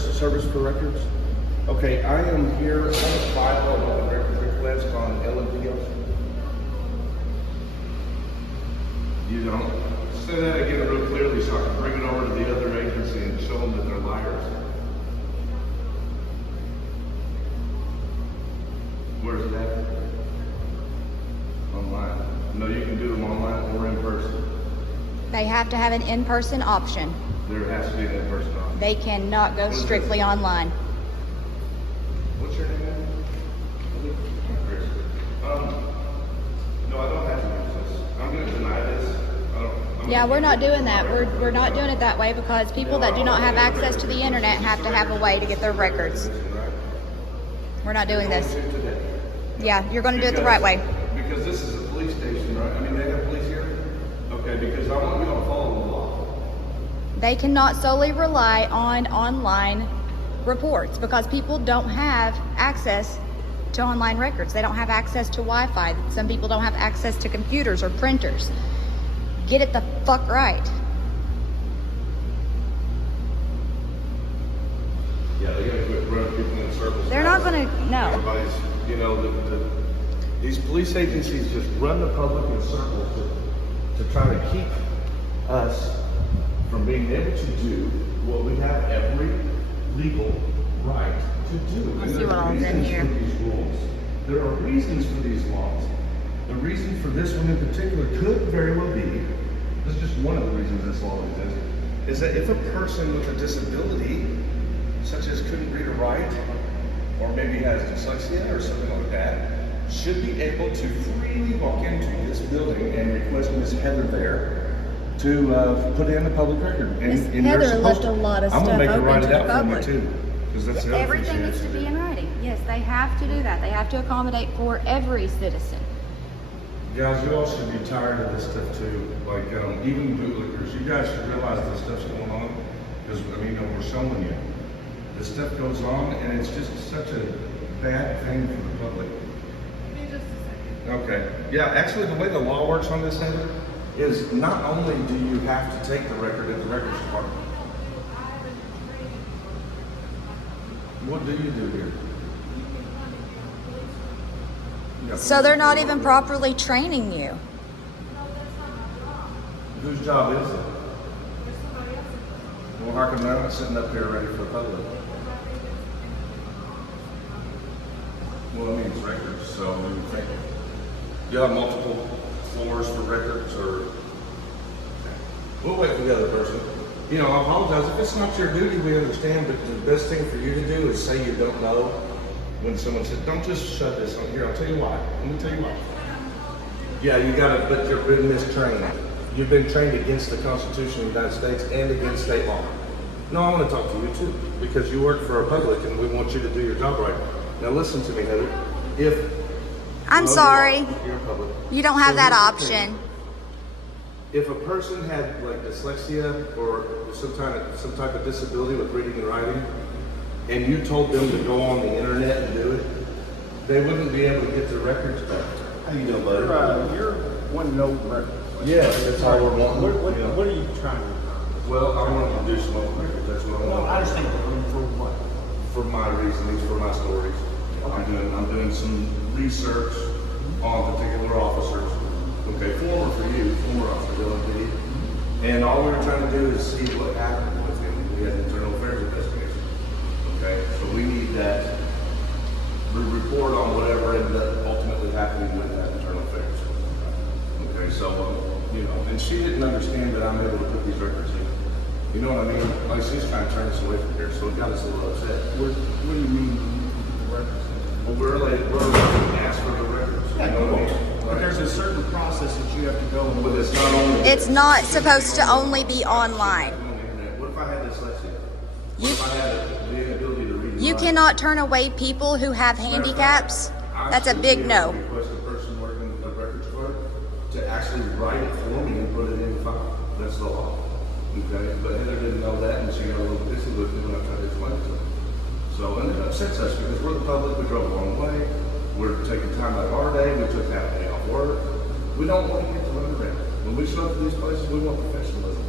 service for records? Okay, I am here on a file of a record request on LMPOs. You don't? Say that again real clearly so I can bring it over to the other agency and show them that they're liars. Where's it at? Online. No, you can do them online or in person. They have to have an in-person option. There has to be an in-person option. They cannot go strictly online. What's your name? Chris. No, I don't have to use this. I'm going to deny this. Yeah, we're not doing that. We're not doing it that way because people that do not have access to the internet have to have a way to get their records. We're not doing this. Yeah, you're going to do it the right way. Because this is a police station, right? I mean, they have police here? Okay, because I want you to follow the law. They cannot solely rely on online reports because people don't have access to online records. They don't have access to Wi-Fi. Some people don't have access to computers or printers. Get it the fuck right. Yeah, they gotta quit running people in circles. They're not gonna, no. Everybody's, you know, these police agencies just run the public in circles to try to keep us from being able to do what we have every legal right to do. Let's see what all's in here. There are reasons for these laws. The reason for this one in particular could very well be, this is just one of the reasons this law exists, is that if a person with a disability, such as couldn't read or write, or maybe has dyslexia or something like that, should be able to freely walk into this building and request Miss Heather there to put in a public record. Miss Heather left a lot of I'm stuff gonna make her open write to it the out for me public. too, because that's the other thing she Everything has needs to do. be in writing. Yes, they have to do that. They have to accommodate for every citizen. Guys, you all should be tired of this stuff too. Like, even bootlickers, you guys should realize this stuff's going on. Because, I mean, we're showing you. This stuff goes on, and it's just such a bad thing for the public. Give me just a second. Okay. Yeah, actually, the way the law works on this, Heather, is not only do you have to take the record at the records department. What do you do here? Yeah, So they're not even properly training you. Whose job is it? Well, how come they're not sitting up here ready for the public? Well, I mean, it's records, so we would think. You have multiple floors for records, or? We'll wait for the other person. You know, I apologize. If it's not your duty, we understand, but the best thing for you to do is say you don't know. When someone says, don't just shove this on here, I'll tell you why. Let me tell you why. Yeah, you gotta, but you've been mistrained. You've been trained against the Constitution of the United States and against state law. No, I want to talk to you too, because you work for a public and we want you to do your job right. Now listen to me, Heather. I'm sorry. You're a public. You don't have So that here's the thing. option. If a person had like dyslexia or some type of disability with reading and writing, and you told them to go on the internet and do it, they wouldn't be able to get their records back. How you doing, buddy? You're wanting to know the record. Yes, that's all we're wanting. you know. What are you trying to do? Well, I wanted to do some open records. That's what I Well, I want. understand, but for what? For my reasonings, for my stories. I'm doing some research on particular officers. Okay, former for you, former officer, LMPD. And all we were trying to do is see what happened with him. We had an internal affairs investigation. Okay, so we need that report on whatever ended up ultimately happening with that internal affairs. Okay, so, you know, and she didn't understand that I'm able to put these records in. You know what I mean? Like, she's trying to turn us away from here, so it got us a little upset. What do you mean you put the records in? Well, we're asked for the records. You know what I mean? But there's a certain process that you have to go But and it's not only. It's not supposed to only be online. What if I had dyslexia? What You- if I had the inability to read and You write? cannot turn away people who have handicaps. That's a big no. I should be able to request a person working a records clerk to actually write it for me and put it in the file. That's the law. Okay, but Heather didn't know that, and she got a little pissy with me when I tried to explain it to her. So, and it upsets us because we're the public. We drove a long way. We're taking time out of our day. We took half a day off work. We don't want to get to run around. When we show up to these places, we want professionalism.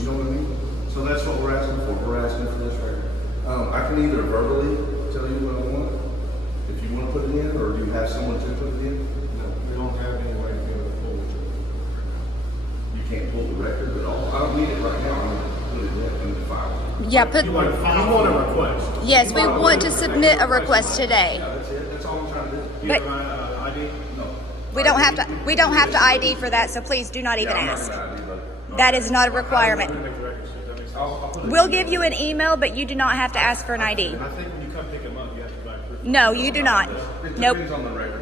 You know what I mean? So that's what we're asking for. We're asking for this record. I can either verbally tell you what I want, if you want to put it in, or do you have someone to put it in? No, we don't have any way to be able to pull it. You can't pull the record at all. I don't need it right now. I'm going to put it in the file. Yeah, put, You want a request? yes, we want to submit a request today. Yeah, that's it. That's all I'm trying to do. Do you But- have an ID? No. We don't have to ID for that, so please do not even Yeah, I'm not ask. gonna ID, but- That is not a requirement. Make the records, does that make sense? I'll put it We'll in. give you an email, but you do not have to ask for an ID. I think when you come pick them up, you have to provide proof. No, you do not. It Nope. depends on the record.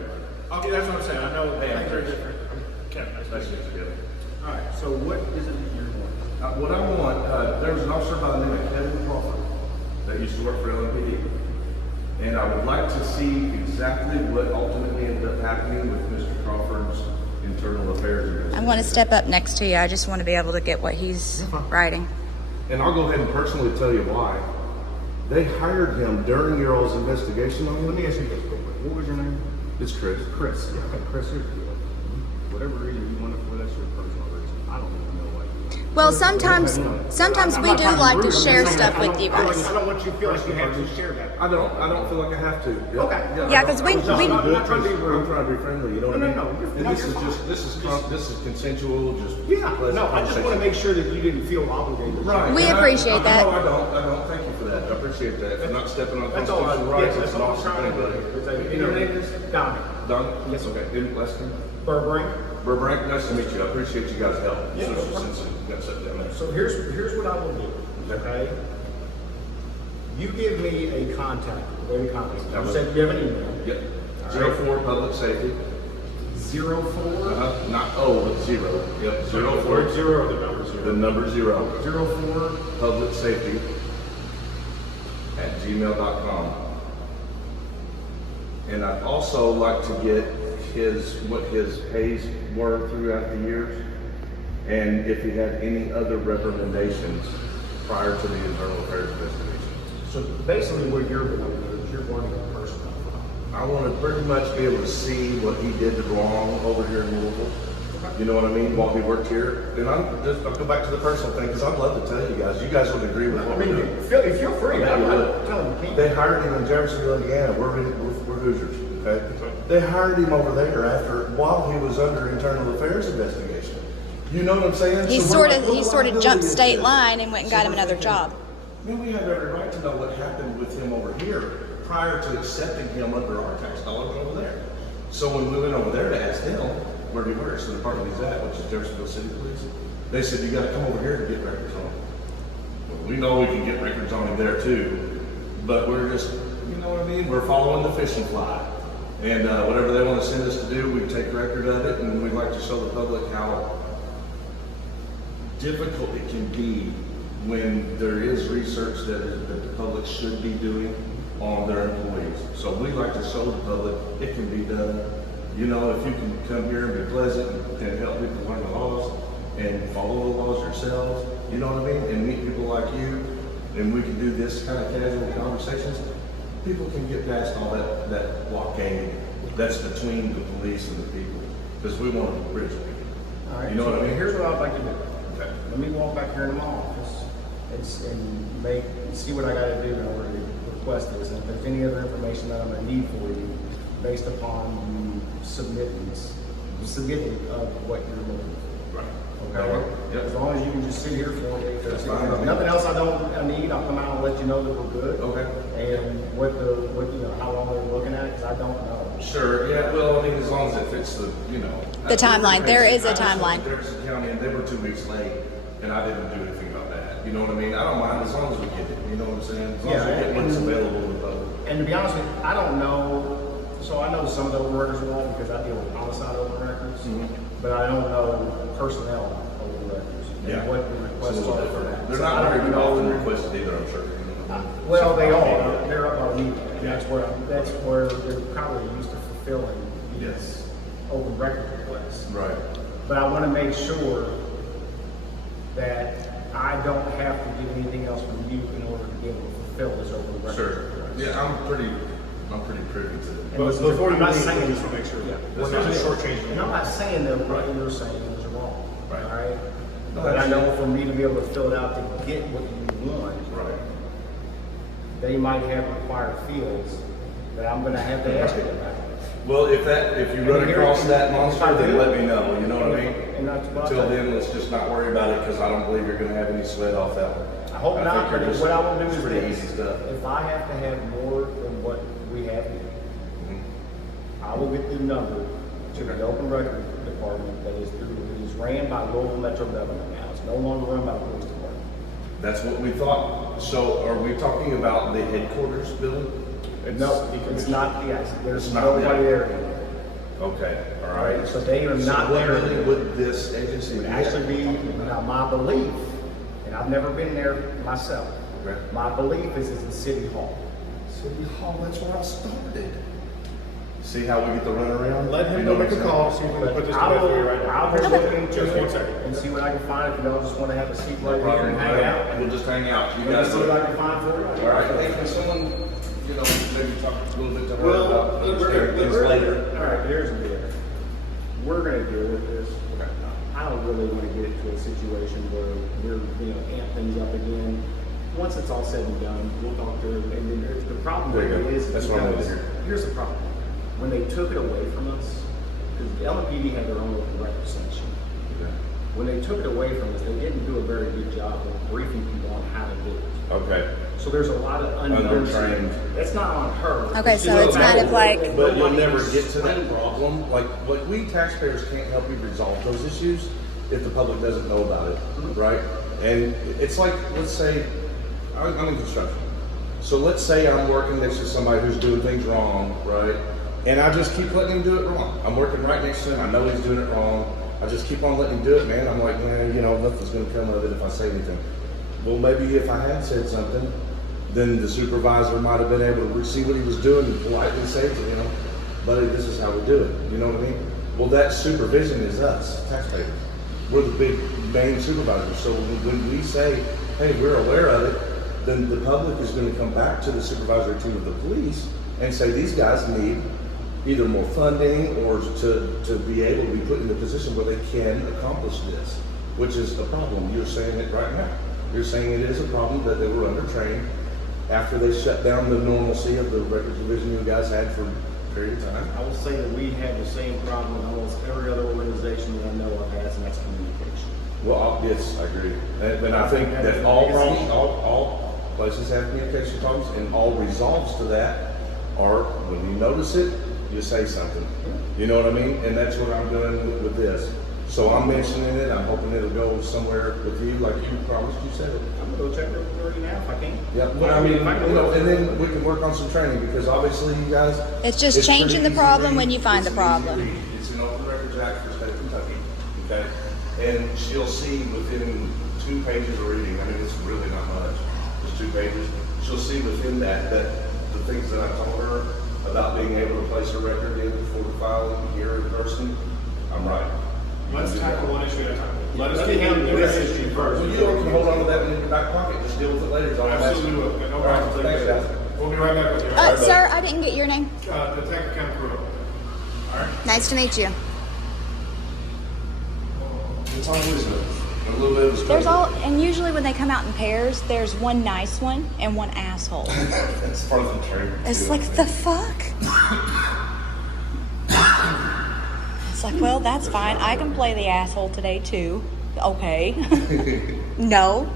Okay, that's what I'm saying. I know Hey, I'm things are Chris. different. Kevin, nice to Let's meet get you. together. All right, so what is it that you're wanting? What I want, there was an officer by the name of Kevin Crawford that used to work for LMPD. And I would like to see exactly what ultimately ended up happening with Mr. Crawford's internal affairs investigation. I'm going to step up next to you. I just want to be able to get what he's writing. And I'll go ahead and personally tell you why. They hired him during your all's investigation on Let him. me ask you this real quick. What was your name? It's Chris. Chris. Yeah, okay, Chris, here's the deal. Whatever reason you want it for, that's your personal reason. I don't even know why you. Well, sometimes I'm we not do trying to like be to rude. I'm share just saying stuff I with don't- you I guys. don't want you to feel like you have to share that. I don't feel like I have to. Okay. Yeah, 'cause we- I'm just we- trying to do it I'm not trying to be 'cause rude. I'm trying to be friendly, you know what No, I mean? no, no, you're- And no, this you're is fine. just, this is consensual, just. Yeah, pleasant no, I just want to conversation. make sure that you didn't feel obligated. Right. We and appreciate that. No, I don't. Thank you for that. I appreciate that. For not stepping on That's all I, constitutional rights. yes, It's that's an all I'm awesome trying thing, to buddy. do. Is that- and your name is Donnie Don? Yes, Okay. In last name? Burbank. Burbank, nice to meet you. I appreciate you guys' help. Yeah, no Social problem. sensitive, got something down there. So here's what I will do, okay? You give me a contact, way to contact. You said you have an email. Yep. All right. 04 public safety. 04 Not O, but 0. Yep. 04. zero, the number The zero. number 0. 04. Public safety at gmail.com. And I'd also like to get what his pays were throughout the years, and if he had any other recommendations prior to the internal affairs investigation. So basically what you're wanting is you're wanting a personal file. I want to pretty much be able to see what he did wrong over here in Louisville. You know what I mean? While he worked here. And I'll go back to the personal thing, because I'd love to tell you guys. You guys would agree with I what we're mean, doing. feel free. I'm You not would. telling you can't. They hired him in Jeffersonville, Indiana. We're Hoosiers, okay? They hired him over there while he was under internal affairs investigation. You know what I'm saying? He So sort what of liability jumped is state this? line and went and got him we're another thinking, job. Man, we have every right to know what happened with him over here prior to accepting him under our tax dollars over there. So when we went over there to ask them where he works, the department he's at, which is Jeffersonville City Police, they said, you gotta come over here to get records on him. Well, we know we can get records on him there too, but we're just, you know what I mean? We're following the fishing fly. And whatever they want to send us to do, we take record of it, and we'd like to show the public how difficult it can be when there is research that the public should be doing on their employees. So we like to show the public it can be done. You know, if you can come here and be pleasant and help people learn the laws and follow the laws yourselves, you know what I mean? And meet people like you, and we can do this kind of casual conversations, people can get past all that blockade that's between the police and the people, because we want to bridge people. All right. You know what I mean? Here's what I'd like to do. Okay. Let me walk back here in my office and see what I got to do in order to request this. And if there's any other information that I'm going to need for you, based upon you submitting of what you're looking for. Right. Okay. Yep. As long as you can just sit here for me. If That's there's fine. nothing else I need, I'll come out and let you know that we're good. Okay. And what how long we're looking at, because I don't know. Sure, yeah, well, I mean, as long as it fits the, you know. The timeline. There is a I just went to timeline. Jefferson County, and they were 2 weeks late, and I didn't do anything about that. You know what I mean? I don't mind as long as we get it, you know what I'm saying? As long as we Yeah, get what's and- available to the public. And to be honest with you, I don't know, so I know some of the over records are all because I deal with homicide over records, but I don't know personnel over records. And what the It's a requests little are for different. that. They're So I not don't very know- often requested either, I'm sure. Well, they are, they're up on media, and that's where they're probably used to fulfilling these Yes. open record requests. Right. But I want to make sure that I don't have to get anything else from you in order to be able to fulfill this open record Sure. request. Yeah, I'm pretty privy to it. And listen, Before you I'm not leave, saying, just to make sure. Yeah. That's Well, not a no, shortchange. and I'm not saying that what you're saying is wrong. Right. All right. No, But I that's- know for me to be able to fill it out to get what you want, Right. they might have required fields that I'm gonna have to ask you about. Well, if you run across that monster, then let me know, you know what I mean? And that's what Until I- then, let's just not worry about it, because I don't believe you're gonna have any sweat off that one. I hope think not, you're but just- what I will do it's is pretty this. easy stuff. If I have to have more than what we have here, I will get the number to the open record department that is ran by Louisville Metro Government now. It's no longer run by the police department. That's what we thought. So are we talking about the headquarters building? No, it's not, yes, there's It's not there. nobody there anymore. Okay, all right. So they are not So what there. building would this agency It would be? actually be, now my belief, and I've never been there myself, Okay. my belief is it's the city hall. City Hall, that's where I started. See how we get the runaround? Let him You know, what make a I'm saying? call, see if we can put this I together for you will, right now. I'll just look into Just 1 it second. and see what I can find. If y'all just wanna have a seat No right here problem. and hang out. We'll just hang out. You Let's guys see look. what I can find for you. All right, hey, can someone, maybe talk a little bit to her Well, about understanding things later? All right, here's the deal. We're gonna deal with this. Okay. I don't really wanna get into a situation where we're, amp things up again. Once it's all said and done, we'll talk to her, and then the problem There you with go. it is That's what I wanted to because, hear. here's the problem. When they took it away from us, because the LMPD had their own open record section. When they took it away from us, they didn't do a very good job of briefing people on how to do it. Okay. So there's a lot of unknowns. Undertrained. That's not on her. Okay, It's so just it's a matter kind of like- But you'll nobody never can get to that explain it. problem. Like we taxpayers can't help you resolve those issues if the public doesn't know about it, right? And it's like, let's say, I'm in construction. So let's say I'm working next to somebody who's doing things wrong, right? And I just keep letting him do it wrong. I'm working right next to him. I know he's doing it wrong. I just keep on letting him do it, man. I'm like, man, nothing's going to come of it if I say anything. Well, maybe if I had said something, then the supervisor might have been able to see what he was doing and politely say to him, buddy, this is how we do it. You know what I mean? Well, that supervision is us, taxpayers. We're the big main supervisors. So when we say, hey, we're aware of it, then the public is going to come back to the supervisory team of the police and say, these guys need either more funding or to be able to be put in a position where they can accomplish this, which is a problem. You're saying it right now. You're saying it is a problem that they were undertrained after they shut down the normalcy of the records division you guys had for a period of time. I will say that we have the same problem in almost every other organization that I know of has, and that's communication. Well, yes, I agree. And I think that all problems, all places have communication problems, and all resolves to that are when you notice it, you say something. You know what I mean? And that's what I'm doing with this. So I'm mentioning it. I'm hoping it'll go somewhere with you, like you promised. You said it. I'm gonna go check it right now if I can. Yeah, but I mean, and then we can work on some training because obviously you guys. It's just pretty changing the easy to problem read. when you find It's the an easy problem. read. It's an Open Records Act for the state of Kentucky, okay? And she'll see within 2 pages of reading, I mean, it's really not much, just 2 pages. She'll see within that the things that I told her about being able to place a record in for the file here in person, I'm right. Let's tackle one issue at a time. Let us Let get me handle down to this this issue issue first. Well, you can hold on to that one in your back pocket, just deal with it later. is all I'm asking. Absolutely will. No All right, problem. thanks, guys. We'll be right back with you. Sir, I didn't get your name. Detective Kent Pruitt. All right. Nice to meet you. It's always a little bit of a struggle. There's and usually when they come out in pairs, there's one nice one and one asshole. That's part of the trade. It's too, like, I the think. fuck? It's like, well, that's fine. I can play the asshole today too. Okay. No,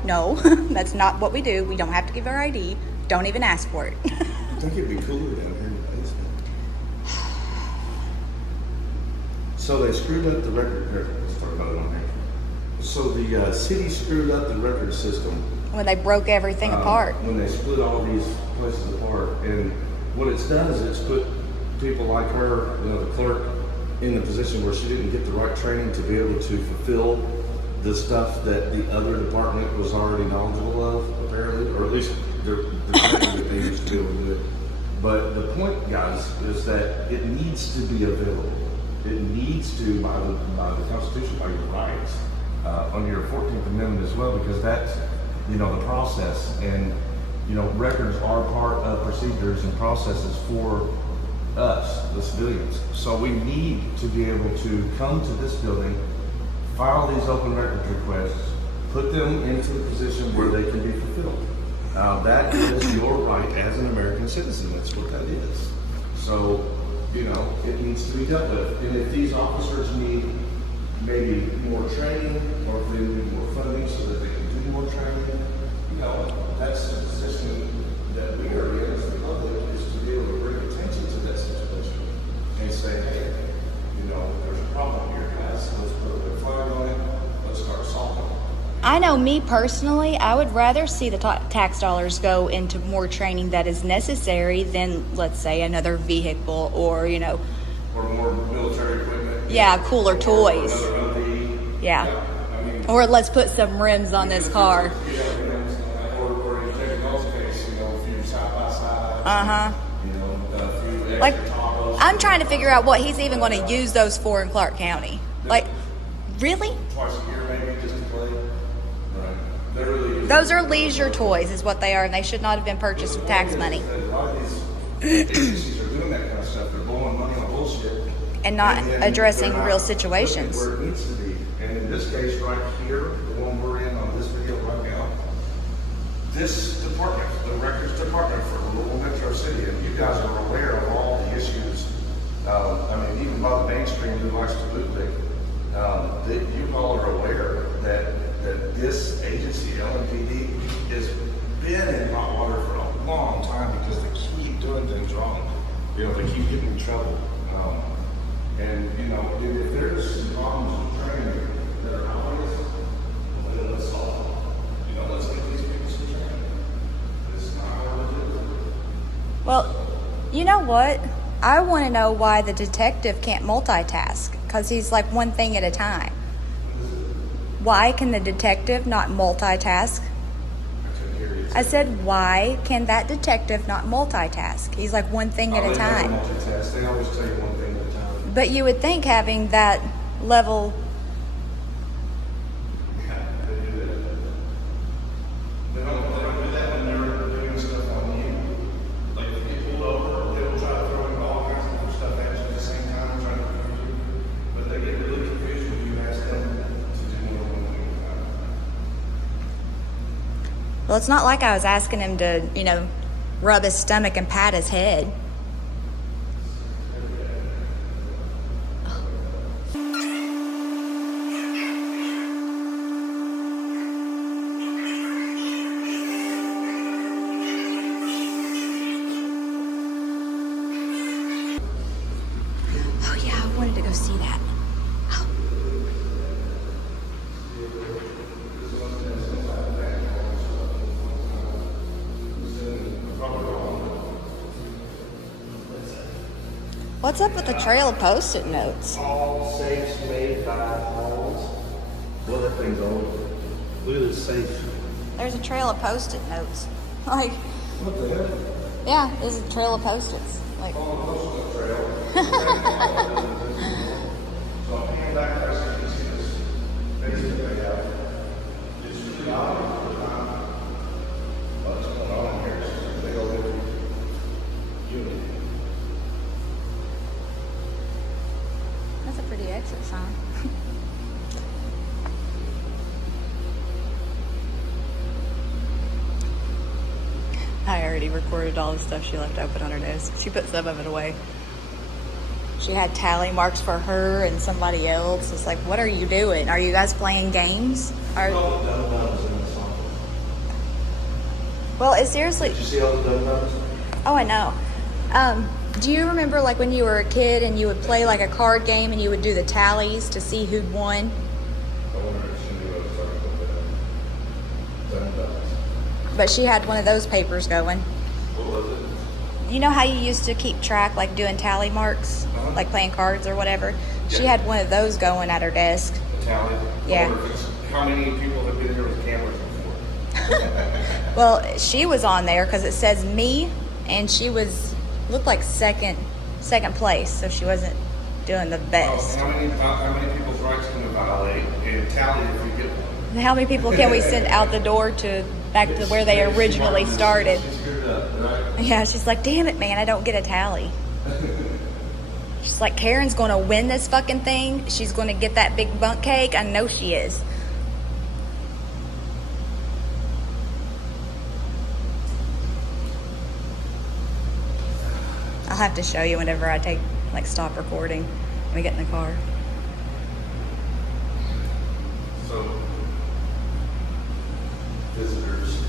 that's not what we do. We don't have to give our ID. Don't even ask for it. I think it'd be cooler down here in the basement. So they screwed up the record. Here, let's talk about it on here. So the city screwed up the record system When they broke everything apart. when they split all these places apart. And what it's done is it's put people like her, the clerk, in the position where she didn't get the right training to be able to fulfill the stuff that the other department was already knowledgeable of, apparently, or at least they're training that they used to be able to do it. But the point, guys, is that it needs to be available. It needs to, by the Constitution, by your rights, on your 14th Amendment as well, because that's, the process. And, records are part of procedures and processes for us, the civilians. So we need to be able to come to this building, file these open records requests, put them into a position where they can be fulfilled. That is your right as an American citizen. That's what that is. So, you know, it needs to be dealt with. And if these officers need maybe more training, or if they need more funding so that they can do more training, you know, that's the position that we are in as the public, is to be able to bring attention to that situation and say, hey, you know, there's a problem here, guys. Let's put a red flag on it. Let's start solving it. I know me personally, I would rather see the tax dollars go into more training that is necessary than, let's say, another vehicle or, you know, Or more military equipment. yeah, cooler Or toys. another OD. Yeah. I mean, Or let's put some rims on this car. yeah, you know, or in Jake Knoll's case, you know, a few side by sides. Uh-huh. You know, a few extra Like, tacos. I'm trying to figure out what he's even going to use those for in Clark County. Like, really? Twice a year, maybe, just to play. Right. They're really. Those are leisure toys is what they are, and they should not have been purchased with tax money. A lot of these agencies are doing that kind of stuff. They're blowing money on bullshit. And not then addressing they're not real situations. looking where it needs to be. And in this case right here, the one we're in on this video right now, this department, the records department for Louisville Metro City, and you guys are aware of all the issues. I mean, even by the mainstream who likes to bootleg, that you all are aware that this agency, LMPD, has been in hot water for a long time because they keep doing things wrong. You know, they keep getting in trouble. And, you know, if there's some problems with training that are obvious, well, then let's solve them. You know, let's get these people some training. It's not hard to do. Well, you know what? I want to know why the detective can't multitask, because he's like one thing at a time. Why can the detective not multitask? I couldn't hear you. I said, why can that detective not multitask? He's like one thing at a They never time. multitask. They always tell you one thing at a time. But you would think having that level, Yeah, they do that. They don't do that when they're doing stuff on you. Like if you get pulled over, they will try to throw in all kinds of different stuff at you at the same time, trying to confuse you. But they get really confused when you ask them to do more than one thing at a time. well, it's not like I was asking him to, you know, rub his stomach and pat his head. Oh yeah, I wanted to go see that. Oh. What's up with the trail of Post-it notes? All safes made by homes. Well, that thing's old. Look at this safe. There's a trail of Post-it notes. Like, What the hell? yeah, there's a trail of Post-its. Like, So I'm paying back the rest of this. Basically, I have. It's really odd for the time. What's going on here? It's just a big old unit. that's a pretty exit sign. I already recorded all the stuff she left open on her desk. She put some of it away. She had tally marks for her and somebody else. It's like, what are you doing? Are you guys playing games? Are, All the dumb numbers in this office. well, it's seriously. Did you see all the dumb numbers? Oh, I know. Do you remember like when you were a kid and you would play like a card game and you would do the tallies to see who'd won? I wonder if she knew what I was talking about. Dumb numbers. But she had one of those papers going. What was it? You know how you used to keep track, like doing tally marks, Uh-huh. like playing cards or whatever? She Yeah. had one of those going at her desk. The tally? Yeah. I wonder if it's- how many people have been here with cameras before? Well, she was on there because it says me, and she looked like second place, so she wasn't doing the best. How many people's rights can we violate and tally if you get one? How many people can we send out the door to back to where they originally started? She's screwed up, right? Yeah, she's like, damn it, man, I don't get a tally. She's like, Karen's going to win this fucking thing. She's going to get that big bunk cake. I know she is. I'll have to show you whenever I stop recording and we get in the car. So, visitors,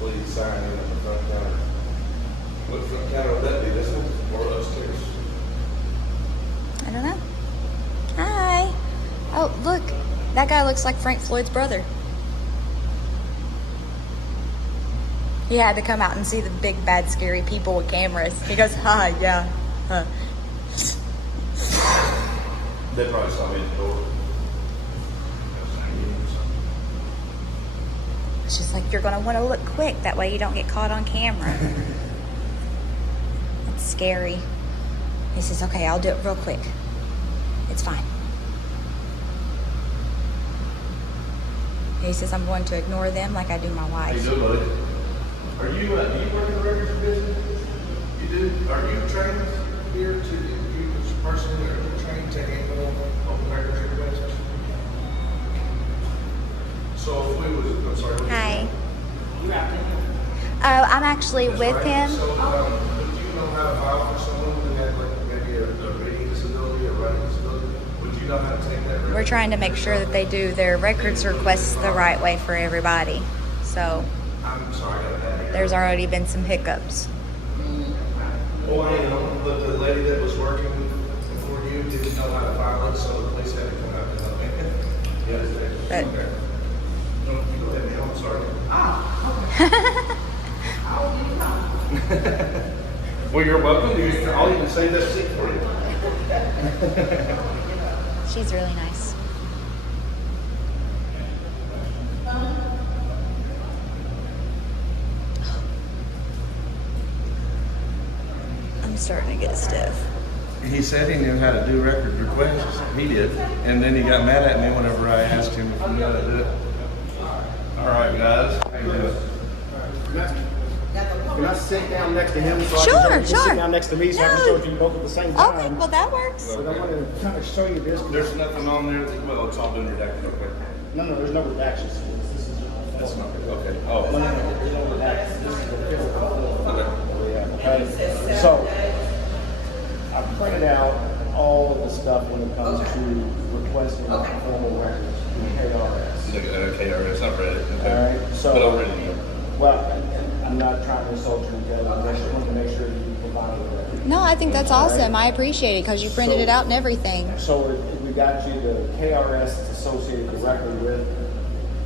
please sign in at the front counter. What front counter would that be, this one or upstairs? I don't know. Hi. Oh, look. That guy looks like Frank Floyd's brother. He had to come out and see the big, bad, scary people with cameras. He goes, hi, yeah. Huh. They probably saw me at the door. It's just like, you're going to want to look quick. That way you don't get caught on camera. It's scary. He says, okay, I'll do it real quick. It's fine. He says, I'm going to ignore them like I do my How you wife. doing, buddy? Are you, do you work in the records business? You do? Are you trained here to, you personally, are you trained to handle open records requests? So if we was, I'm sorry. what Hi. you Oh, I'm actually That's with right. him. So, would you know how to file for someone who had like maybe a reading disability, a writing disability? Would you know how to take that record? We're trying to make sure that they do their records requests the right way for everybody. So I'm sorry, I got that. there's already been some hiccups. Well, I know, but the lady that was working for you didn't know how to file it, so the police had to come out and help me. Yes, But- okay. No, you go ahead, ma'am, I'm sorry. Well, you're welcome. I'll even save that seat for you. She's really nice. I'm starting to get stiff. He said he knew how to do record requests. He did. And then he got mad at me whenever I asked him if he knew how to do it. All right, guys. How you doing? Can I sit down next to him? So Sure, I can sure. sit down next to me so I can No. show you both at the same time. Okay, well that works. But I want to kind of show you this. There's nothing on there that, well, it's all been redacted, okay? No, there's no redactions. This is That's not, okay. No, Oh, there's no redactions. This is the physical. okay. Okay. So I printed out all of the stuff when it comes to requesting formal records in KRS. KRS, I've read it. Okay. All right, so- But I'll read it again. Well, I'm not trying to insult you, Kevin. I just want to make sure that you provide a record. No, I think that's awesome. I appreciate it because you printed it out and everything. So we got you the KRS it's associated directly with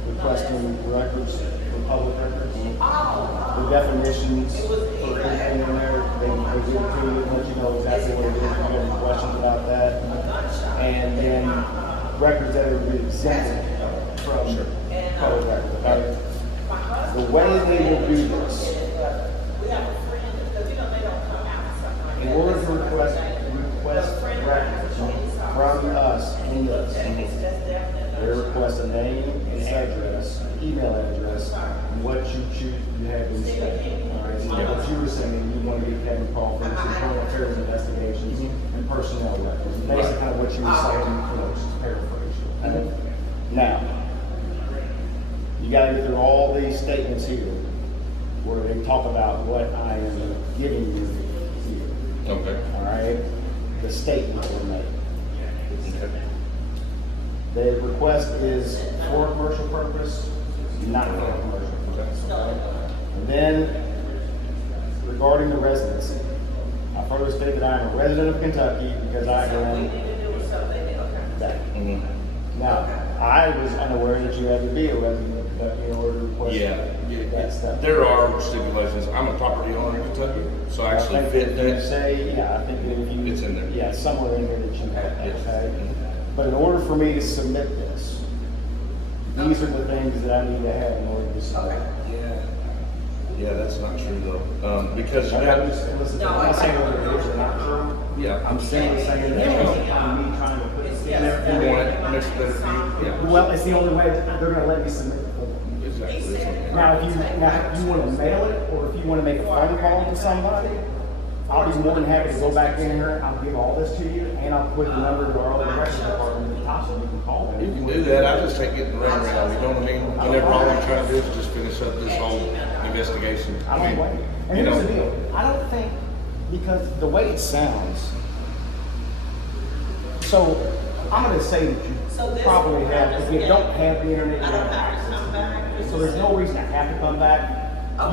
requesting records for public records. The definitions for everything in there, they give it to you, let you know exactly what it is, if you have any questions about that. And then records that are exempted from public records, okay? The way they will do this, in order to request records from us in this, they request a name, an address, email address, and what you choose to have instead. All right, so what you were saying, you want to get Kevin called for some internal affairs investigations and personnel records. Basically, kind of what you were saying, just to paraphrase you. Okay? Now, you got to get through all these statements here where they talk about what I am giving you here. Okay. All right? The statement were made. Okay. The request is for a commercial purpose, not for a commercial purpose. Okay? And then, regarding the residency, I further state that I am a resident of Kentucky because I am that. Mhm. Now, I was unaware that you had to be a resident of Kentucky in order to request that stuff. There are stipulations. I'm a property owner in Kentucky, so I actually think fit that you that. say, yeah, I think that if you. It's in there. Yeah, somewhere in here that you have that, Yes. okay? But in order for me to submit this, these are the things that I need to have in order to submit. Yeah, that's not true though. Because you I'm got, listen, I'm not saying whether it is or not true. yeah, I'm simply saying that based upon me trying to put this in there. you want it, makes it better for you. Yeah. Well, it's the only way that they're gonna let me submit the form. Exactly. That's what Now, if you want to mail it, or if you want to make a phone call to somebody, I'll be more than happy to go back in here, I'll give all this to you, and I'll put the number to our other records department at the top so you can call them. You can do that. I just hate getting around, you know what I mean? Whenever all I'm trying to do is just finish up this whole investigation. I don't blame you. And You here's know. the deal, I don't think because the way it sounds, so I'm gonna say that you So this- probably have, if you don't have the internet, you I don't don't have to come back. So there's no reason I have to come back.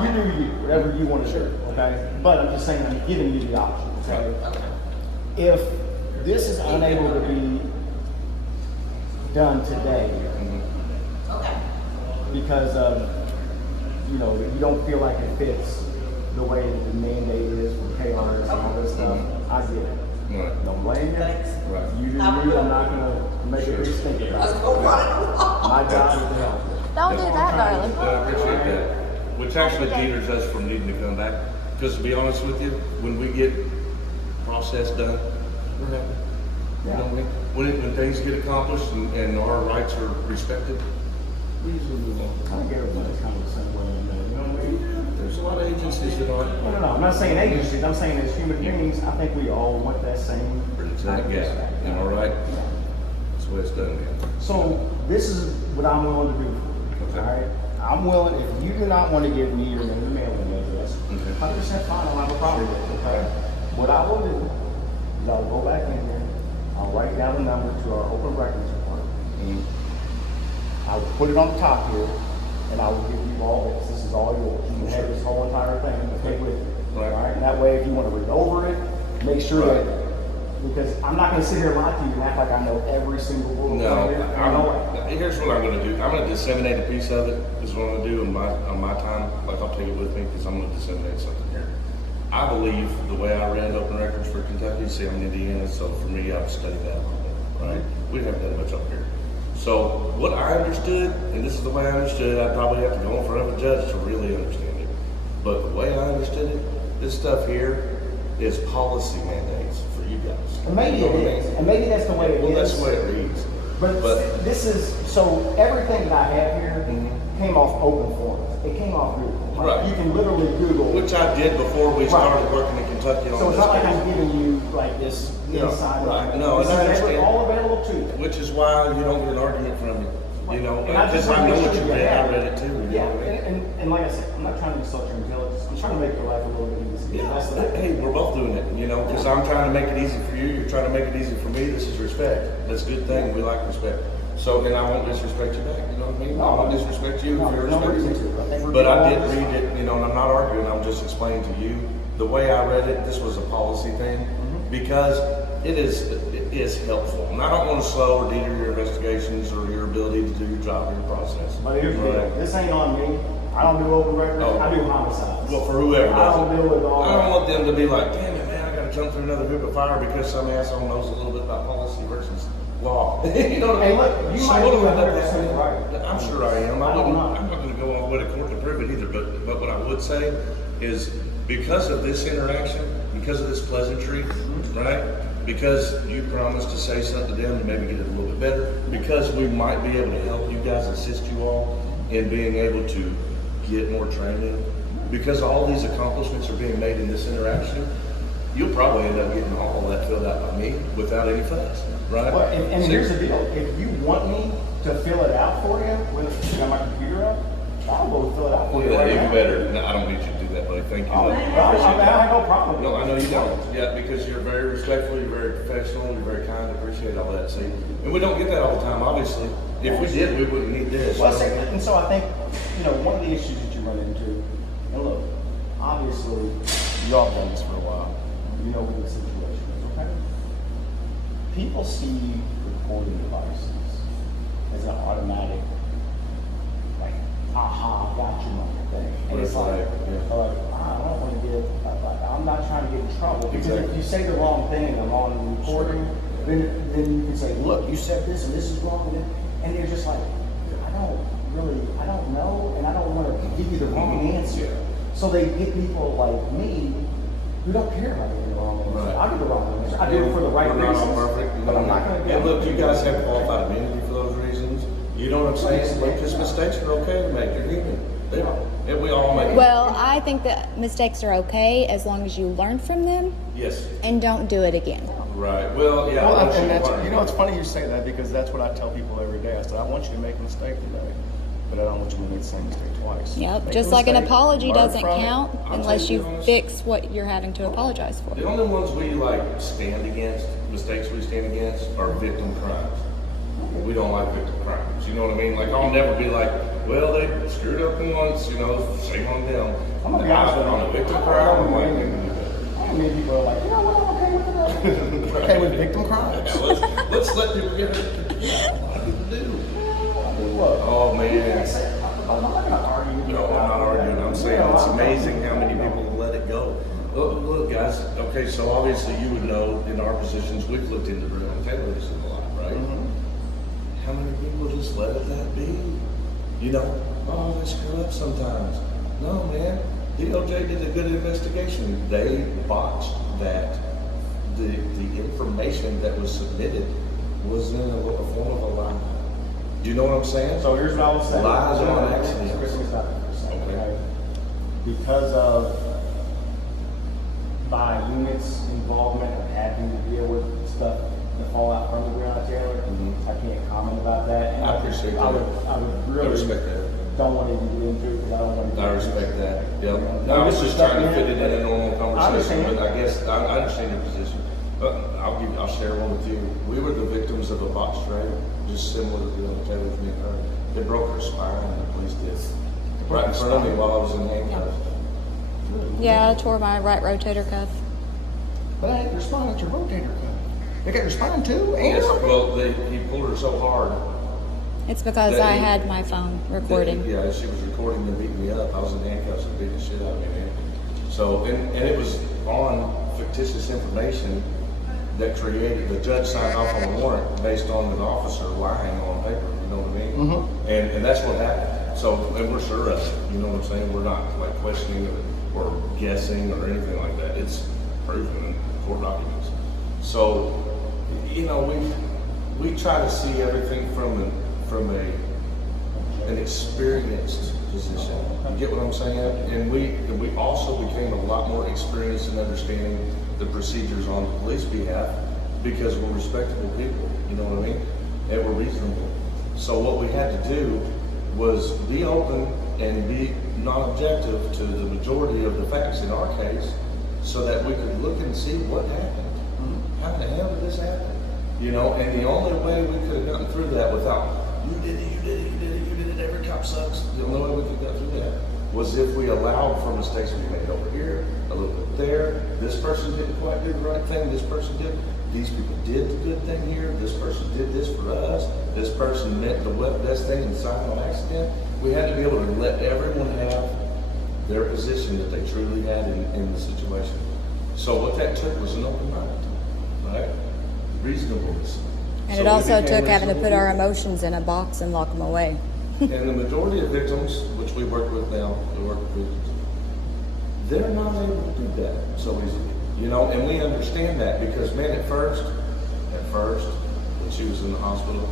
You do you, whatever you want to do, okay? But I'm just saying, I'm giving you the option, okay? Okay. If this is unable to be done today Okay. because of, you know, you don't feel like it fits the way that the mandate is for KRS and all this stuff, I get it. Right. Don't blame you. Thanks. Right. You do you, I'm not gonna make you think about Let's it. go run it along. My job is to help. Don't do that, darling. I appreciate that. Which actually deters us from needing to come back. Because to be honest with you, when we get process done, we're happy. You know what I mean? When things get accomplished and our rights are respected, we usually move on. I think everybody's kind of the same way, you know what I mean? There's a lot of agencies that aren't. No, I'm not saying agencies, I'm saying as human beings, I think we all want that same. Exactly, yeah. Am I right? That's the way it's done, man. So this is what I'm willing to do. Okay. All right, I'm willing. If you do not want to give me your name and mailing address, Okay. 100% fine. I don't have a problem with it. Okay. What I will do is I'll go back in there. I'll write down the number to our open records department. Mhm. I will put it on the top here, and I will give you all this. This is all yours. You can have this whole entire thing to take with you. Right. All right. And that way, if you want to read over it, make sure Right. that. Because I'm not going to sit here and lie to you and act like I know every single rule. No, right here. I know it. here's what I'm gonna do. I'm gonna disseminate a piece of it, is what I'm gonna do on my time. Like, I'll take it with me, because I'm gonna disseminate something here. I believe the way I read open records for Kentucky, see, I'm in Indiana, so for me, I've studied that a little bit, right? We haven't done much up here. So, what I understood, and this is the way I understood, I'd probably have to go in front of a judge to really understand it. But the way I understood it, this stuff here is policy mandates for you guys. And maybe You know it what I is, mean? and maybe that's the way it is. Well, that's the way it reads. But, But- this is, so everything that I have here Mhm. came off open forums. It came off Google. Right. You can literally Google. Which I did before we Right. started working in Kentucky on So it's this not like case. I'm giving you like this No, inside. right. No, This and I is understand. all available to you. Which is why you don't get an argument from me, you know, And I because just I want know to make what sure you you read, I have read it. it too, you know Yeah, what I mean? and like I said, I'm not trying to insult your intelligence. I'm trying to make your life a little bit easier. Yeah, That's the hey, we're both doing it, you know, because I'm trying to make it easy for you, you're trying to make it easy for me, this is respect. That's a good thing, we like respect. So, and I won't disrespect you back, you know what I mean? I won't disrespect you No, if you're no reason respecting to. I think me. we're But I doing did all read it, you know, and I'm not arguing, I'm just explaining to you, the way I read it, this was a policy thing, because it is helpful. And I don't want to slow or deter your investigations or your ability to do your job or your process. But here's the deal. Right. This ain't on me. I don't do open records. Oh. I do homicides. Well, for whoever I does don't it. deal with all I don't that. want them to be like, damn it, man, I gotta jump through another hoop of fire because some asshole knows a little bit about policy versus law. You know what I Hey, mean? look, you So might what be do I do? 100% right. I'm sure I am. I don't know. I'm not gonna go all the way to court to prove it either, but what I would say is because of this interaction, because of this pleasantry, right? Because you promised to say something to them to maybe get it a little bit better, because we might be able to help you guys, assist you all in being able to get more training, because all these accomplishments are being made in this interaction, you'll probably end up getting all of that filled out by me without any fuss, right? Well, and See? here's the deal. If you want me to fill it out for you when I got my computer up, I'll go fill it out for you Yeah, right even now. better. No, I don't need you to do that, buddy. Thank you. Oh, I I appreciate that. have no problem. No, I know you don't. Yeah, because you're very respectful, you're very professional, you're very kind. I appreciate all that. See, and we don't get that all the time, obviously. If we did, we wouldn't need this. Well, see, and so I think, you know, one of the issues that you run into, and look, obviously, you all done this for a while. You know what the situation is, okay? People see recording devices as an automatic, like, aha, got you on your thing. And it's like, I don't want to get, I'm not trying to get in trouble. Because if you say the wrong thing in the wrong recording, then you can say, look, you said this and this is wrong. And they're just like, I don't know, and I don't want to give you the wrong answer. So they get people like me who don't care about getting the wrong answer. Right. I'll get the wrong answer. I do it for the right We're not reasons. all perfect. But I'm not going to get And look, you guys have qualified immunity for those reasons. You know what I'm saying? Look, just mistakes are okay to make. You're human. They are. And we all make them. Well, I think that mistakes are okay as long as you learn from them Yes. and don't do it again. Right. Well, yeah. Well, once and you that's, learn. you know, it's funny you say that because that's what I tell people every day. I said, I want you to make a mistake today. But I don't want you to make the same mistake twice. Yep, Make just a like an mistake, apology learn doesn't from it. count I'll unless take you the honest- fix what you're having to apologize for. The only ones we like stand against, mistakes we stand against, are victim crimes. We don't like victim crimes. You know what I mean? Like, I'll never be like, well, they screwed up once, you know, shame on them. I'm gonna be honest with you. On a victim I crime, don't I'm know like, how many people are like, you know what, I'm okay with that. Okay with victim crimes. yeah, let's let people get it. A lot of people do. I mean, look. Oh, man. I'm not gonna argue with you. No, I'm not arguing. I'm saying it's amazing how many people let it go. Look, guys, okay, so obviously you would know in our positions, we've looked into real intelligence a lot, right? How many people just let it that be? You know, oh, they screw up sometimes. No, man. DOJ did a good investigation. They botched that. The information that was submitted was in a form of a lie. Do you know what I'm saying? So here's what I would say. Lies are on accidents. Chris, let me stop you for a second, Okay. okay? Because of my unit's involvement and having to deal with stuff, the fallout from the Breonna Taylor, Mhm. I can't comment about that. And I appreciate that. I would really I respect that. don't want to even get into it because I don't want to. I respect that. Yep. No, I was this is just trying to stuff fit it in a normal conversation, understand. but I guess I understand your position. I'll share one with you. We were the victims of a botched raid, just similar to the Taylor's being hurt. They broke her spine, and the police did. Right in front of me while I was in handcuffs. Yeah, I tore my right rotator cuff. But I ain't your spine, it's your rotator cuff. They got your spine too? And Yes, well, he pulled her so hard. It's because That I you- had my phone recording. Yeah, she was recording and beating me up. I was in handcuffs and beating the shit out of me, man. So, and it was on fictitious information that created, the judge signed off on a warrant based on an officer lying on paper, you know what I mean? And that's what happened. So, and we're sure of it, you know what I'm saying? We're not like questioning or guessing or anything like that. It's proven in court documents. So, you know, we try to see everything from an experienced position. You get what I'm saying? And we also became a lot more experienced in understanding the procedures on the police behalf because we're respectable people, you know what I mean? And we're reasonable. So what we had to do was be open and be non-objective to the majority of the facts in our case so that we could look and see what happened. How the hell did this happen? You know, and the only way we could have gotten through that without, you did it, you did it, you did it, you did it, every cop sucks. The only way we could get through that was if we allowed for mistakes we made over here, a little bit there. This person didn't quite do the right thing, this person did. These people did the good thing here, this person did this for us, this person meant the best thing and signed on accident. We had to be able to let everyone have their position that they truly had in the situation. So what that took was an open mind, right? Reasonableness. And So it we also became took having to put reasonable our people. emotions in a box and lock them away. And the majority of victims, which we work with now, we work with victims, they're not able to do that so easily. You know, and we understand that because, man, at first, when she was in the hospital,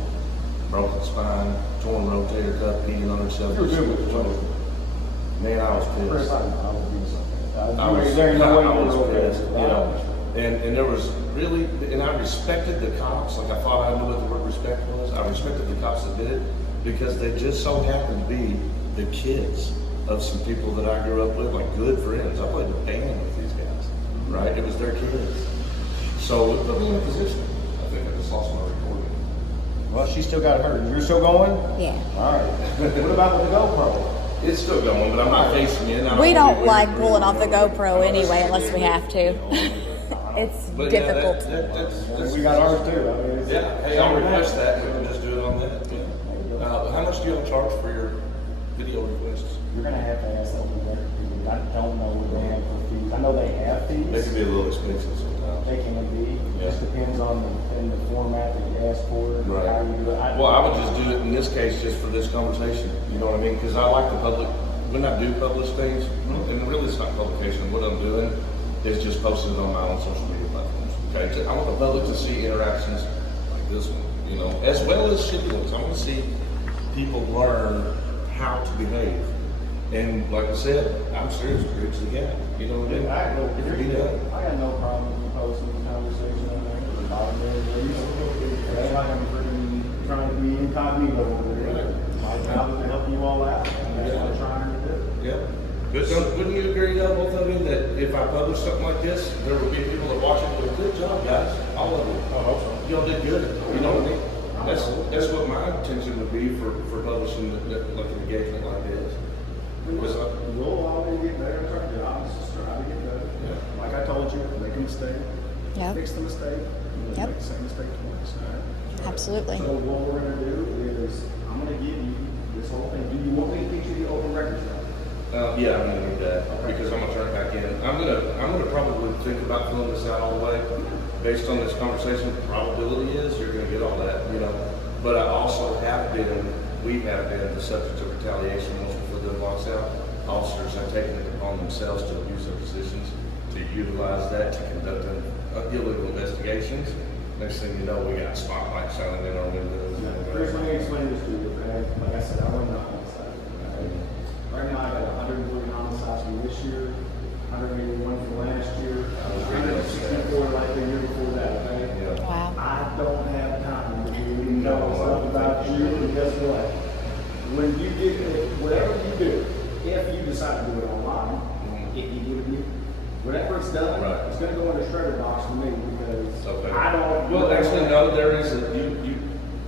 broken spine, torn rotator cuff, peeing on herself. You're good with it. Man, I was Chris, pissed. I would do something. I was, There ain't no way I you was were okay. pissed, you know. And there was really, and I respected the cops, like I thought I knew what the word respect was. I respected the cops that did it because they just so happened to be the kids of some people that I grew up with, like good friends. I played the band with these guys, right? It was their kids. So it put me in a position. I think I just lost my recording. Well, she still got hurt. You're still going? Yeah. All right. What about with the GoPro? It's still going, but I'm not facing you. And I We wanna don't be like weird. pulling off the GoPro anyway unless we have to. It's But yeah, difficult. that's We got ours too. I mean, it's, Yeah, hey, I'll request that, we can just do it on that. Yeah. How much do you charge for your video requests? You're gonna have to ask open record people. I don't know what they have for fees. I know they have They fees. can be a little expensive sometimes. They can be. Yeah. Just depends on in the format that you ask for, Right. how you do it. Well, I would just do it in this case just for this conversation, you know what I mean? Because I like the public, when I do publish things, and really it's not publication, what I'm doing is just posting it on my own social media platforms, okay? I want the public to see interactions like this one, you know, as well as shitty ones. I want to see people learn how to behave. And like I said, I'm serious, bridge the gap, you know what I mean? I got If you do that. no problem with you posting the conversation on there. It's about it. It ain't like I'm freaking trying to be incognito over there. My job is to help help you all out, and that's what I'm trying to do. Yeah. But wouldn't you agree, though, both of you, that if I publish something like this, there would be people that watch it and go, good job, guys, all of you. I hope so. Y'all did good, you know what I mean? That's what my intention would be for publishing like an engagement like this. Because We'll always get better at our jobs, just try to get better. Yeah. Like I told you, make a mistake, Yep. fix the mistake, and Yep. make the same mistake twice, all right? Absolutely. So what we're gonna do is, I'm gonna give you this whole thing. Do you want me to get you the open records now? yeah, I'm gonna need that, because I'm gonna turn it back in. I'm gonna probably think about filling this out all the way. Based on this conversation, the probability is you're gonna get all that, you know. But I also we have been the subject of retaliation once we fill the blocks out. Officers have taken it upon themselves to abuse their positions, to utilize that to conduct illegal investigations. Next thing you know, we got spotlights shining in our windows. Chris, let me explain this to you, okay? Like I said, I run the homicide. Okay? Right now, I got 140 homicides from this year, 181 from last year, 164 like the year before that, okay? Yeah. Wow. I don't have time to really know stuff about you, and guess what? When you get it, whatever you do, if you decide to do it online, if you give me, whatever it's done, Right. it's gonna go in the shredder box for me, because Okay. I don't. Well, actually, no, there is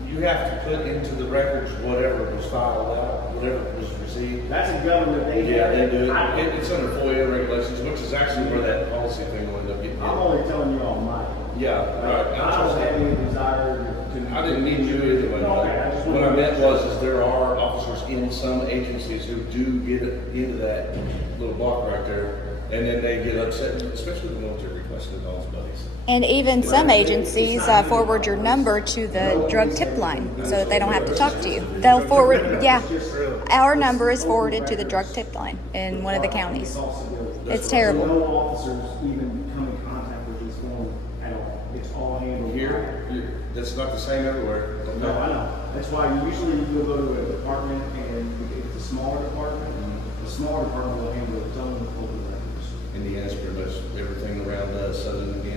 you have to put into the records whatever was filed out, whatever was received. That's a government agency. Yeah, they do I- it. It's under FOIA regulations, which is actually where that policy thing will end up getting. I'm only telling you all mine. Yeah, right. I don't have any desire to. I didn't need you anyway. No, okay, I just What I wanted to- meant was, is there are officers in some agencies who do get into that little block right there, and then they get upset, especially the ones that requested all buddies. And even some agencies forward your number to the drug tip line so that they don't have to talk to you. They'll forward, yeah. Our number is forwarded to the drug tip line in one of the counties. It's terrible. No officers even come in contact with this form at all. It's all handled. That's not the same everywhere. No, I know. That's why usually you'll go to a department, and if it's a smaller department, the smaller department will handle its own open records. Indiana's pretty much everything around us, other than Indiana,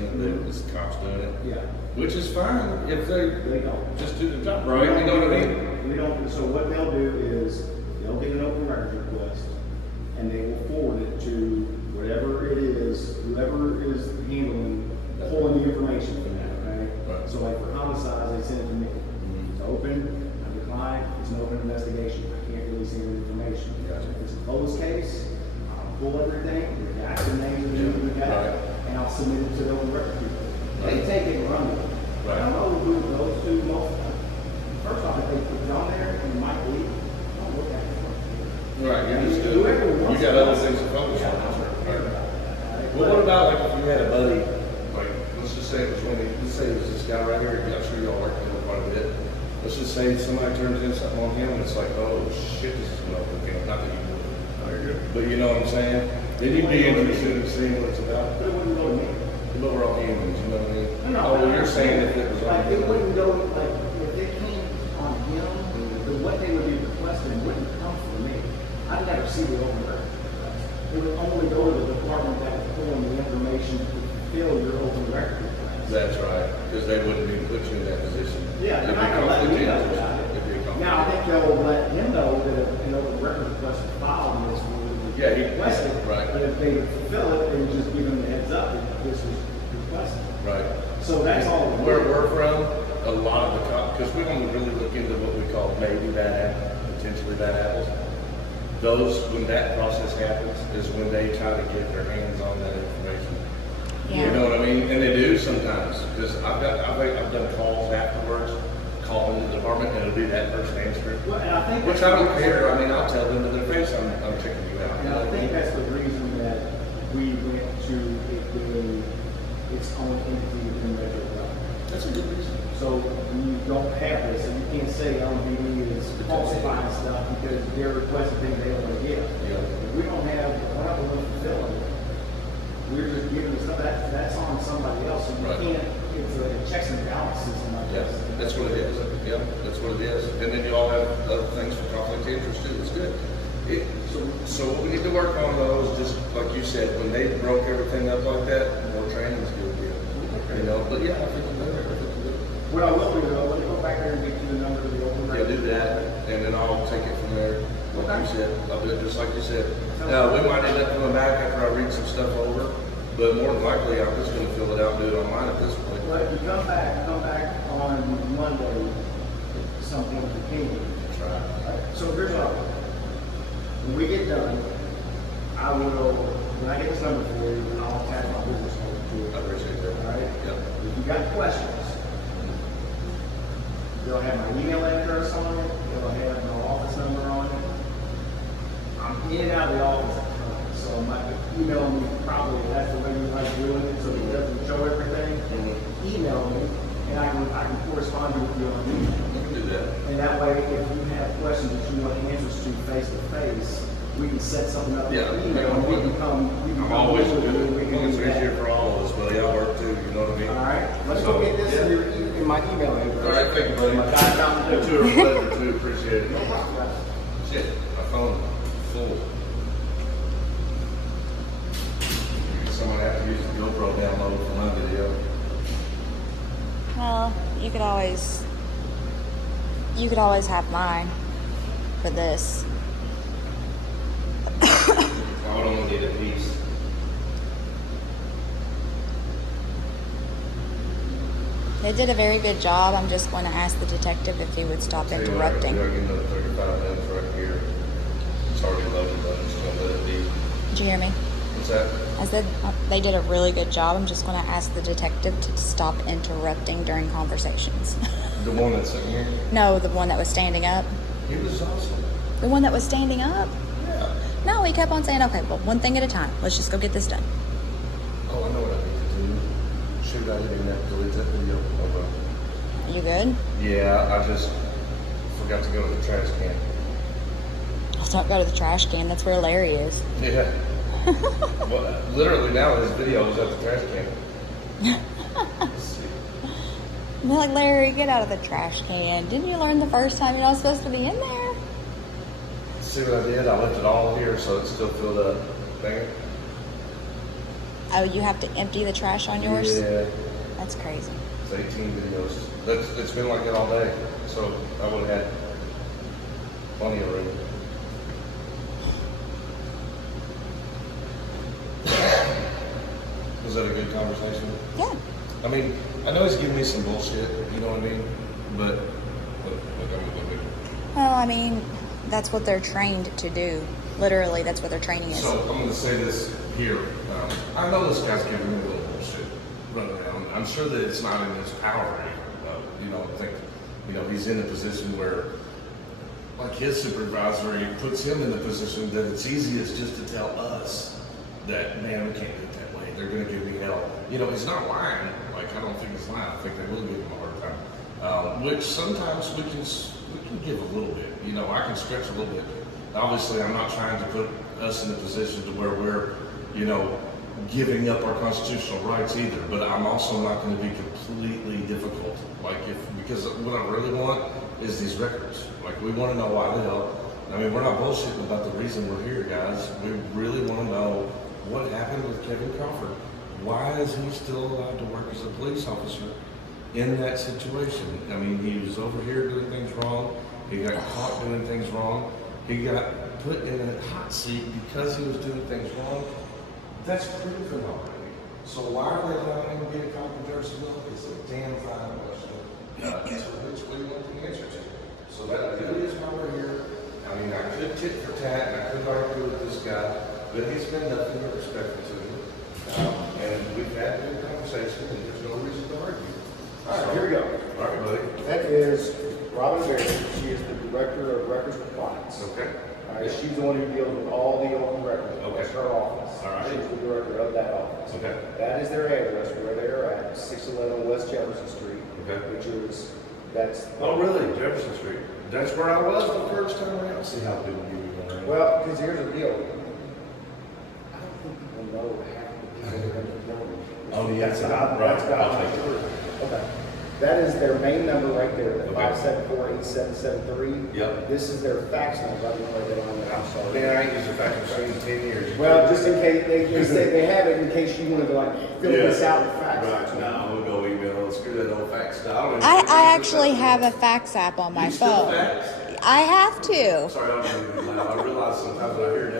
it's the cops doing it. Yeah. Which is fine if They they don't. just do the job right, you know what I mean? We don't, so what they'll do is, they'll get an open records request, and they will forward it to whatever it is, whoever is handling, pulling the information from that, okay? Right. So like for homicides, they send it to me. It's open, I decline, it's an open investigation, I can't really see any information. Gotcha. If it's a closed case, I'll pull everything, redact the names of the guy, Right. and I'll submit it to the open record people. They Right. take it and run with it. Right. I don't know who those two most, first off, if they put it on there and you might leave, don't look at it. Right, you're just Whoever you wants got to- other things to focus Yeah, on. I'm not care about that. Well, what about like if you had a buddy, like, let's just say it was let's say it was this guy right here, I'm sure y'all worked with him quite a bit. Let's just say somebody turns in something on him and it's like, oh shit, this is an open game, not that you would. But you know what I'm saying? Then you'd be interested in seeing what it's about. But it wouldn't go to me. But we're all humans, you know what I mean? No, Oh, well, you're saying if it was like, on it wouldn't go, like, if it came on him, then what they would be requesting wouldn't come from me. I'd never see the open record request. It would only go to the department that was pulling the information to fill your open record request. That's right, because they wouldn't even put you in that position. Yeah, It'd they're be not gonna let conflict me know of interest. about it. It'd be a conflict. Now, I think they'll let him know that an open record request is filed in this will be Yeah, he- requested. right. But if they fulfill it, they would just give them the heads up that this is requested. Right. So that's all. Where we're from, a lot of the cops, because we only really look into what we call maybe bad apples, potentially bad apples. Those, when that process happens, is when they try to get their hands on that information. You know what I mean? And they do sometimes, because I've done calls afterwards, calling the department, and it'll be that person answering. Well, and I think Which I don't care. I mean, I'll tell them to their face, I'm checking you out. And I think that's the reason that we went to it being its own entity within Metro Government. That's a good reason. So you don't have this, and you can't say LMPD is falsifying stuff because they're requesting things they don't want to get. Yeah. If we don't have, we're not going to fulfill it. We're just giving stuff, that's on somebody else, so you Right. can't, it's a checks and balances and like Yeah, this. that's what it is. Yeah, that's what it is. And then you all have other things for conflict of interest too. It's good. So what we need to work on though is just like you said, when they broke everything up like that, more training is good. You know, but yeah, I think you better. What I will do though, let me go back there and get you the number of the open Yeah, record. do that. and then I'll take it from there. Like you said, I'll do it just like you said. Now, we might end up coming back after I read some stuff over, but more than likely, I'm just gonna fill it out and do it online at this point. But if you come back on Monday, something with the opinion. That's right. Alright, so here's what I'll do. When we get done, I will, when I get this number for you, I'll attach my business card to I it. appreciate that. Alright? Yep. If you got questions, they'll have my email address on it, they'll have my office number on it. I'm in and out of the office at times, so my email me probably, that's the way you like doing it, so it doesn't show everything. Email me, and I can correspond with you on email. You can do that. And that way, if you have questions that you want answers to face to face, we can set something up. Yeah. with email, and we can come. I'm always with good. you, we can It's do that. easier for all of us, buddy. I work too, you know what I mean? All right, let's So, go get this yeah. in my email address. All right, thank you, buddy. My guy Mountain You Dew. two are a pleasure too. Appreciate it. No problem. Shit, my phone full. Someone have to use the GoPro download for my video. Well, you could always have mine for this. I would only get a piece. They did a very good job. I'm just going to ask the detective if he would stop Tell you what, interrupting. I get another 35 minutes right here. It's already loaded, but I'm just gonna let it be. Did you hear me? What's that? I said they did a really good job. I'm just going to ask the detective to stop interrupting during conversations. The one that's in here? No, the one that was standing up. He was awesome. The one that was standing up? Yeah. No, he kept on saying, okay, well, one thing at a time. Let's just go get this done. Oh, I know what I need to do. Shoot, I didn't have to delete that video. Oh, Are you good? well. Yeah, I just forgot to go to the trash can. Let's not go to the trash can. That's where Larry is. Yeah. Well, literally now his video is at the trash can. Let's see. I'm like, Larry, get out of the trash can. Didn't you learn the first time you're not supposed to be in there? See what I did? I left it all here so it's still filled up. Dang it. Oh, you have to empty the trash on yours? Yeah. That's crazy. It's 18 videos. It's been like that all day. So I would have had plenty of room. Was that a good conversation? Yeah. I mean, I know he's giving me some bullshit, you know what I mean? But look, Well, I mean, that's what they're trained to do. Literally, that's what their training is. So I'm going to say this here. I know this guy's giving me a little bullshit running around. I'm sure that it's not in his power. I think, he's in a position where, like his supervisor, he puts him in the position that it's easiest just to tell us that, man, we can't do it that way. They're going to give me hell. He's not lying. Like, I don't think he's lying. I think they will give him a hard time. Which sometimes we can give a little bit. I can stretch a little bit. Obviously, I'm not trying to put us in a position to where we're, giving up our constitutional rights either. But I'm also not going to be completely difficult. Because what I really want is these records. Like, we want to know why the hell. I mean, we're not bullshitting about the reason we're here, guys. We really want to know what happened with Kevin Crawford. Why is he still allowed to work as a police officer in that situation? I mean, he was over here doing things wrong. He got caught doing things wrong. He got put in a hot seat because he was doing things wrong. That's proven already. So why are they allowing him to be a cop in Jerseyville? It's a damn fine question. That's which we want the answer to. So that really is why we're here. I mean, I could tit for tat and I could argue with this guy, but he's been nothing but respectful to me. And we've had a good conversation and there's no reason to argue. All right, here we go. All right, buddy. That is Robin Berry. She is the Director of Records Compliance. Okay. All right, she's the one who deals with all the open records. Okay. That's her office. All right. She's the director of that office. Okay. That is their address where they are at, 611 West Jefferson Street. Okay. Which is, that's. Oh, really? Jefferson Street. That's where I was the first time around. See how people give you one. Well, because here's the deal. I don't think people know half the people that are in the building. Oh, yeah. That's about Right. my truth. Okay. That is their main number right there, the Okay. 574-8773. Yep. This is their fax number. I didn't write that on there. I'm sorry. Man, I ain't used a fax machine in 10 years. Well, just in case, they say they have it in case you wanted to fill this out with fax. Right, now we'll go email. Screw that old fax. I actually have a fax app on my You still phone. fax? I have to. Sorry, I don't mean to be loud. I realize sometimes when I hear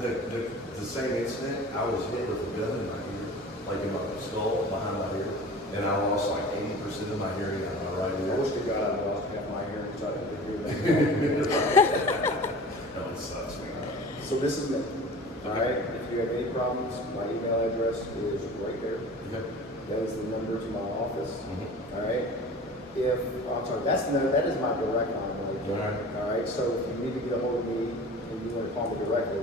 that, the same incident, I was hit with a gun in my ear, like in my skull, behind my ear, and I lost like 80% of my hearing out of my right I ear. wish to God I lost half my hearing, so I didn't do that. That one sucks, man. So this is me, all right? If you have any problems, my email address is right there. Okay. That is the number to my office, Mhm. all right? I'm sorry, that is my direct line right there. All right. All right, so if you need to get a hold of me and you want to call me directly,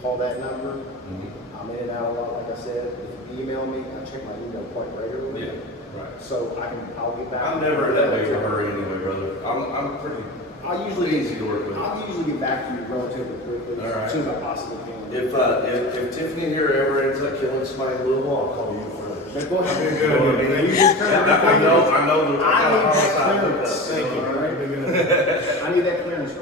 call that number. Mhm. I'm in and out a lot, like I said. If you email me, I check my email quite regularly. Yeah, right. So I'll get back. I'm never in that big of a hurry anyway, brother. I'm pretty I'll usually easy to work with. I'll usually get back to you relatively quickly, All right. as soon as I possibly can. If Tiffany here ever ends up killing somebody in Louisville, I'll call you first. But go ahead. You know what I mean? I know the I need that homicide. clearance. Thank you. All right? I need that clearance.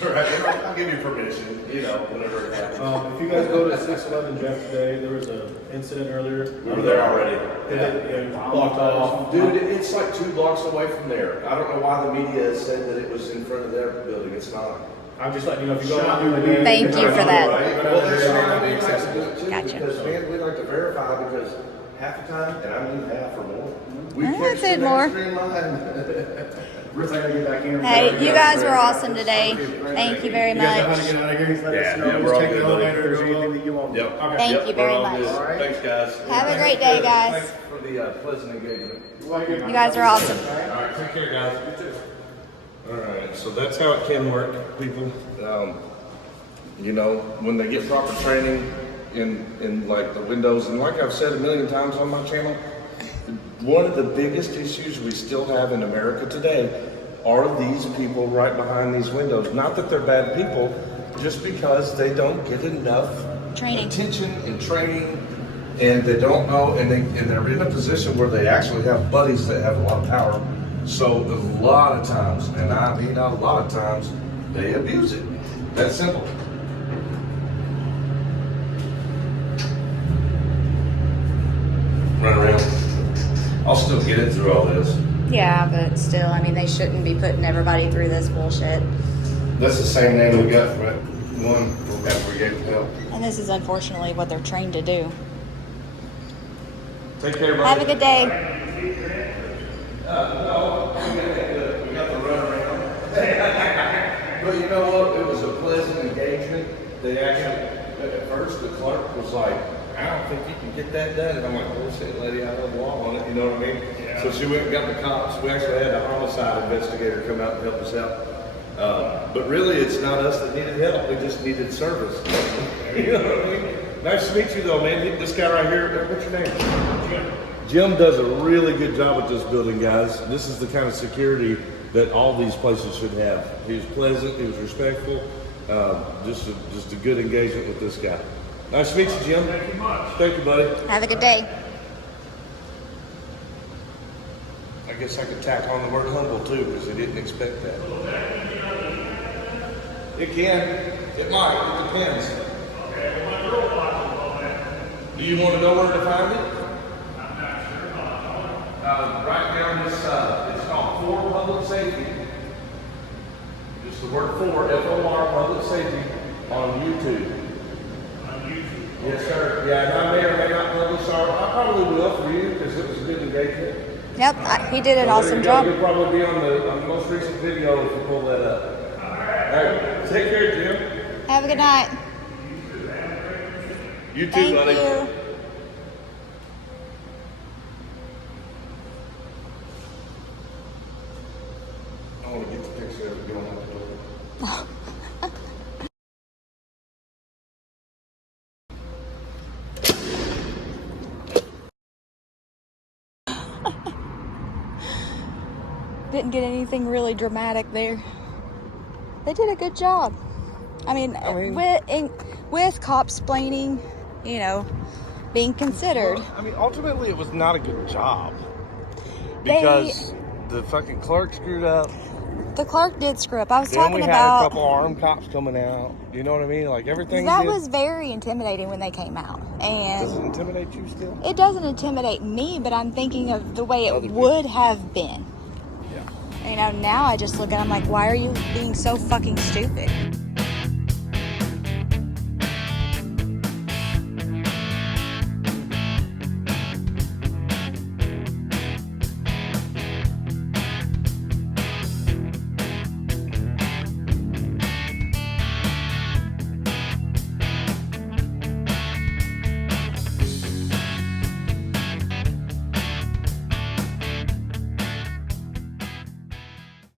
Right, I'll give you permission, whenever it happens. If you guys go to 611 Jeff today, there was an incident earlier. We were there already. Yeah, blocked off. Dude, it's like 2 blocks away from there. I don't know why the media has said that it was in front of their building. It's not. I'm just letting you know if you go out there today. Thank you for that. Well, there's something we like to do it too, Gotcha. because man, we like to verify because half the time, and I mean half or more, we I catch said the more. mainstream line. Ruth, I gotta get back in. Hey, you guys were awesome today. Thank you very You guys know how to much. get out of here? Just let us Yeah, know. yeah, Just we're all take the good, buddy. elevator, If there's go anything up. that you want. Yep. Okay. Thank Yep, you very we're all much. good. All right. Thanks, guys. Have a great day, guys. Thanks for the pleasant engagement. You guys are awesome. All right, take care, guys. You too. All right, so that's how it can work, people. When they get proper training in like the windows, and like I've said a million times on my channel, one of the biggest issues we still have in America today are these people right behind these windows. Not that they're bad people, just because they don't get enough Training. attention and training, and they don't know, and they're in a position where they actually have buddies that have a lot of power. So a lot of times, and I mean a lot of times, they abuse it. That's simple. Run around. I'll still get it through all this. Yeah, but still, I mean, they shouldn't be putting everybody through this bullshit. That's the same name we got from that one after we gave help. And this is unfortunately what they're trained to do. Take care, buddy. Have a good day. No, we got the run around. But you know what? It was a pleasant engagement. They actually, at first, the clerk was like, I don't think you can get that done. And I'm like, bullshit, lady, I have a law on it. You know what I mean? Yeah. So she went and got the cops. We actually had a homicide investigator come out and help us out. But really, it's not us that needed help. We just needed service. You know what I mean? Nice to meet you, though, man. This guy right here, what's your name? Jim. Jim does a really good job with this building, guys. This is the kind of security that all these places should have. He was pleasant. He was respectful. Just a good engagement with this guy. Nice to meet you, Jim. Thank you much. Thank you, buddy. Have a good day. I guess I could tack on the word humble too, because they didn't expect that. It can. It might. It depends. Do you want to know where to find it? Right down this side. It's called For Public Safety. Just the word for, F-O-R, Public Safety, on YouTube. Yes, sir. Yeah, and I may or may not publish our, I probably will for you because it was a good engagement. Yep, he did an So awesome there you go. job. You'll probably be on the most recent video if you pull that up. All right. Take care, Jim. Have a good night. You too, Thank buddy. you. I want to get the picture of it going out the door. Didn't get anything really dramatic there. They did a good job. I mean with cops splaining, being considered. I mean, ultimately, it was not a good job. They- Because the fucking clerk screwed up. The clerk did screw up. I was Then talking we had a about couple armed cops coming out. You know what I mean? Like everything. that did. was very intimidating when they came out. Does it And intimidate you still? it doesn't intimidate me, but I'm thinking of the way Other it people. would have been. Yeah. you know, now I just look at it, I'm like, why are you being so fucking stupid?